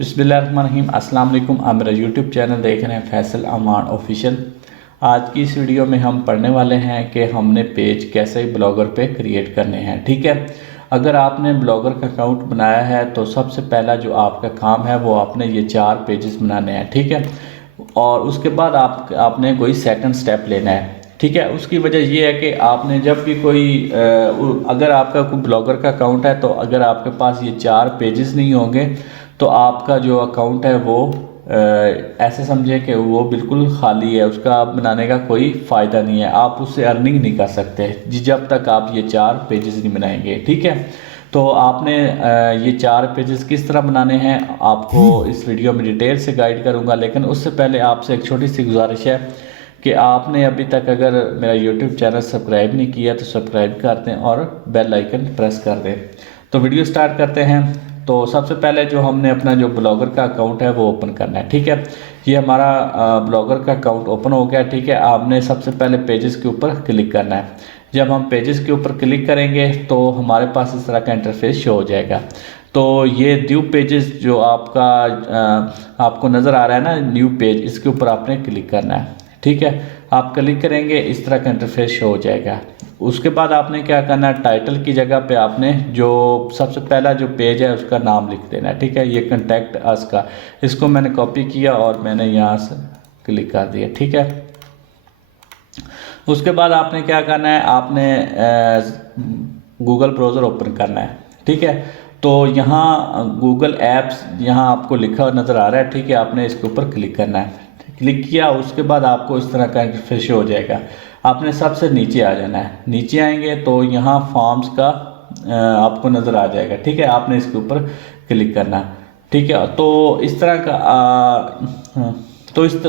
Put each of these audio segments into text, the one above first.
बिस्मिल्लाहिर्रहमानिर्रहीम। अस्सलाम वालेकुम। आप मेरा यूट्यूब चैनल देख रहे हैं फैसल अमान ऑफिशियल। आज की इस वीडियो में हम पढ़ने वाले हैं कि हमने पेज कैसे ब्लॉगर पे क्रिएट करने हैं। ठीक है, अगर आपने ब्लॉगर का अकाउंट बनाया है तो सबसे पहला जो आपका काम है वो आपने ये 4 पेजेस बनाने हैं। ठीक है, और उसके बाद आपने कोई सेकंड स्टेप लेना है। ठीक है, उसकी वजह ये है कि आपने जब भी कोई अगर आपका कोई ब्लॉगर का अकाउंट है तो अगर आपके पास ये 4 पेजेस नहीं होंगे तो आपका जो अकाउंट है वो ऐसे समझें कि वो बिल्कुल खाली है, उसका बनाने का कोई फ़ायदा नहीं है, आप उससे अर्निंग नहीं कर सकते जी जब तक आप ये 4 पेजेस नहीं बनाएंगे। ठीक है, तो आपने ये 4 पेजेस किस तरह बनाने हैं आपको इस वीडियो में डिटेल से गाइड करूंगा, लेकिन उससे पहले आपसे एक छोटी सी गुजारिश है कि आपने अभी तक अगर मेरा यूट्यूब चैनल सब्सक्राइब नहीं किया तो सब्सक्राइब कर दें और बेल आइकन प्रेस कर दें। तो वीडियो स्टार्ट करते हैं। तो सबसे पहले जो हमने अपना जो ब्लॉगर का अकाउंट है वो ओपन करना है। ठीक है, ये हमारा ब्लॉगर का अकाउंट ओपन हो गया। ठीक है, आपने सबसे पहले पेजेस के ऊपर क्लिक करना है। जब हम पेजेस के ऊपर क्लिक करेंगे तो हमारे पास इस तरह का इंटरफेस शो हो जाएगा। तो ये न्यू पेजेस जो आपको नज़र आ रहा है ना, न्यू पेज, इसके ऊपर आपने क्लिक करना है। ठीक है, आप क्लिक करेंगे इस तरह का इंटरफेस शो हो जाएगा। उसके बाद आपने क्या करना है, टाइटल की जगह पे आपने जो सबसे पहला जो पेज है उसका नाम लिख देना है। ठीक है, ये कॉन्टैक्ट अस का, इसको मैंने कॉपी किया और मैंने यहाँ से क्लिक कर दिया। ठीक है, उसके बाद आपने क्या करना है, आपने गूगल ब्राउज़र ओपन करना है। ठीक है, तो यहाँ गूगल ऐप्स यहाँ आपको लिखा हुआ नज़र आ रहा है। ठीक है, आपने इसके ऊपर क्लिक करना है। क्लिक किया, उसके बाद आपको इस तरह का इंटरफेस हो जाएगा। आपने सबसे नीचे आ जाना है। नीचे आएंगे तो यहाँ फॉर्म्स का आपको नज़र आ जाएगा। ठीक है, आपने इसके ऊपर क्लिक करना है। ठीक है, तो इस तरह का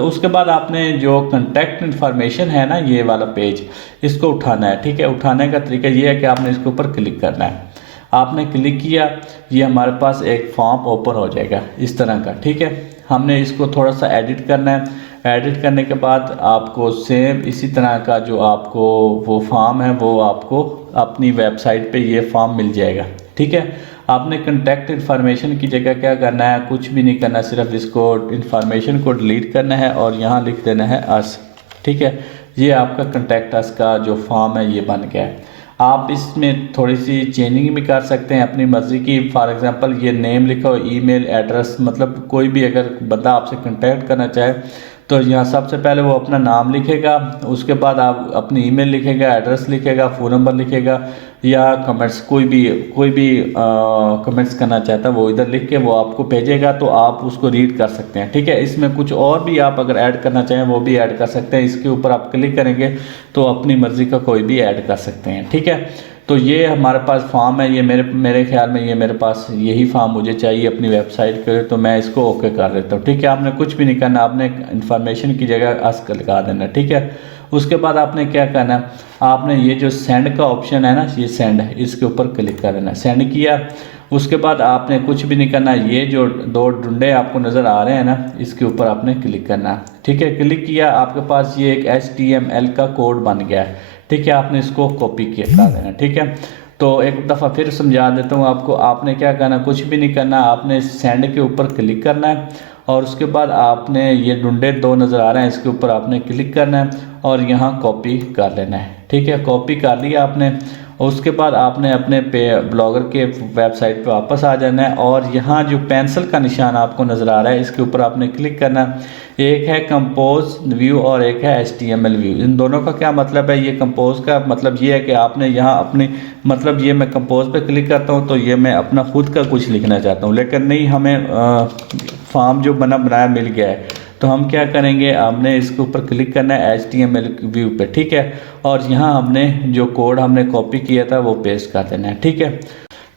उसके बाद आपने जो कॉन्टैक्ट इन्फॉर्मेशन है ना, ये वाला पेज, इसको उठाना है। ठीक है, उठाने का तरीका ये है कि आपने इसके ऊपर क्लिक करना है। आपने क्लिक किया, ये हमारे पास एक फॉर्म ओपन हो जाएगा इस तरह का। ठीक है, हमने इसको थोड़ा सा एडिट करना है। एडिट करने के बाद आपको सेम इसी तरह का जो आपको वो फॉर्म है वो आपको अपनी वेबसाइट पे ये फॉर्म मिल जाएगा। ठीक है, आपने कॉन्टैक्ट इन्फॉर्मेशन की जगह क्या करना है, कुछ भी नहीं करना, सिर्फ इसको इन्फॉर्मेशन को डिलीट करना है और यहाँ लिख देना है अस। ठीक है, ये आपका कॉन्टैक्ट अस का जो फॉर्म है ये बन गया है। आप इसमें थोड़ी सी चेंजिंग भी कर सकते हैं अपनी मर्ज़ी की। फॉर एग्जांपल ये नेम लिखा हो, ईमेल एड्रेस, मतलब कोई भी अगर बंदा आपसे कांटेक्ट करना चाहे तो यहाँ सबसे पहले वो अपना नाम लिखेगा, उसके बाद आप अपनी ईमेल लिखेगा, एड्रेस लिखेगा, फ़ोन नंबर लिखेगा, या कमेंट्स कोई भी कमेंट्स करना चाहता है वो इधर लिख के वो आपको भेजेगा, तो आप उसको रीड कर सकते हैं। ठीक है, इसमें कुछ और भी आप अगर ऐड करना चाहें वो भी ऐड कर सकते हैं। इसके ऊपर आप क्लिक करेंगे तो अपनी मर्ज़ी का कोई भी ऐड कर सकते हैं। ठीक है, तो ये हमारे पास फॉर्म है। ये मेरे ख्याल में ये मेरे पास यही फॉर्म मुझे चाहिए अपनी वेबसाइट के, तो मैं इसको ओके कर देता हूँ। ठीक है, आपने कुछ भी नहीं करना, आपने इन्फॉर्मेशन की जगह आस्क लगा देना। ठीक है, उसके बाद आपने क्या करना है, आपने ये जो सेंड का ऑप्शन है ना, ये सेंड है, इसके ऊपर क्लिक कर देना। सेंड किया, उसके बाद आपने कुछ भी नहीं करना, ये जो 2 डंडे आपको नज़र आ रहे हैं ना, इसके ऊपर आपने क्लिक करना। ठीक है, क्लिक किया, आपके पास ये एक HTML का कोड बन गया है। ठीक है, आपने इसको कॉपी किया कर देना। ठीक है, तो एक दफ़ा फिर समझा देता हूँ आपको। आपने क्या करना, कुछ भी नहीं करना, आपने सेंड के ऊपर क्लिक करना है और उसके बाद आपने ये डंडे 2 नज़र आ रहे हैं, इसके ऊपर आपने क्लिक करना है और यहाँ कॉपी कर लेना है। ठीक है, कॉपी कर लिया आपने। उसके बाद आपने अपने ब्लॉगर के वेबसाइट पे वापस आ जाना है और यहाँ जो पेंसिल का निशान आपको नज़र आ रहा है इसके ऊपर आपने क्लिक करना है। एक है कंपोज व्यू और एक है HTML व्यू। इन दोनों का क्या मतलब है, ये कंपोज का मतलब ये है कि आपने यहाँ अपनी, मतलब ये मैं कंपोज पे क्लिक करता हूँ तो ये मैं अपना खुद का कुछ लिखना चाहता हूँ, लेकिन नहीं, हमें फॉर्म जो बनाया मिल गया है, तो हम क्या करेंगे, हमने इसके ऊपर क्लिक करना है HTML व्यू पे। ठीक है, और यहाँ हमने जो कोड हमने कॉपी किया था वो पेस्ट कर देना है। ठीक है,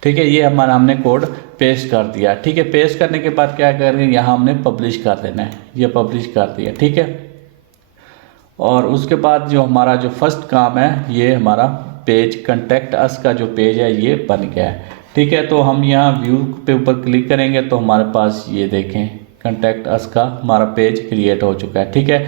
ठीक है, ये हमारा हमने कोड पेस्ट कर दिया। ठीक है, पेस्ट करने के बाद क्या करेंगे, यहाँ हमने पब्लिश कर देना है, ये पब्लिश कर दिया। ठीक है, और उसके बाद जो हमारा जो फर्स्ट काम है, ये हमारा पेज कॉन्टैक्ट अस का जो पेज है ये बन गया है। ठीक है, तो हम यहाँ व्यू पे ऊपर क्लिक करेंगे तो हमारे पास ये देखें कॉन्टैक्ट अस का हमारा पेज क्रिएट हो चुका है। ठीक है,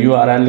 URL۔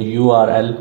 URL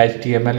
HTML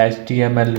HTML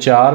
4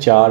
4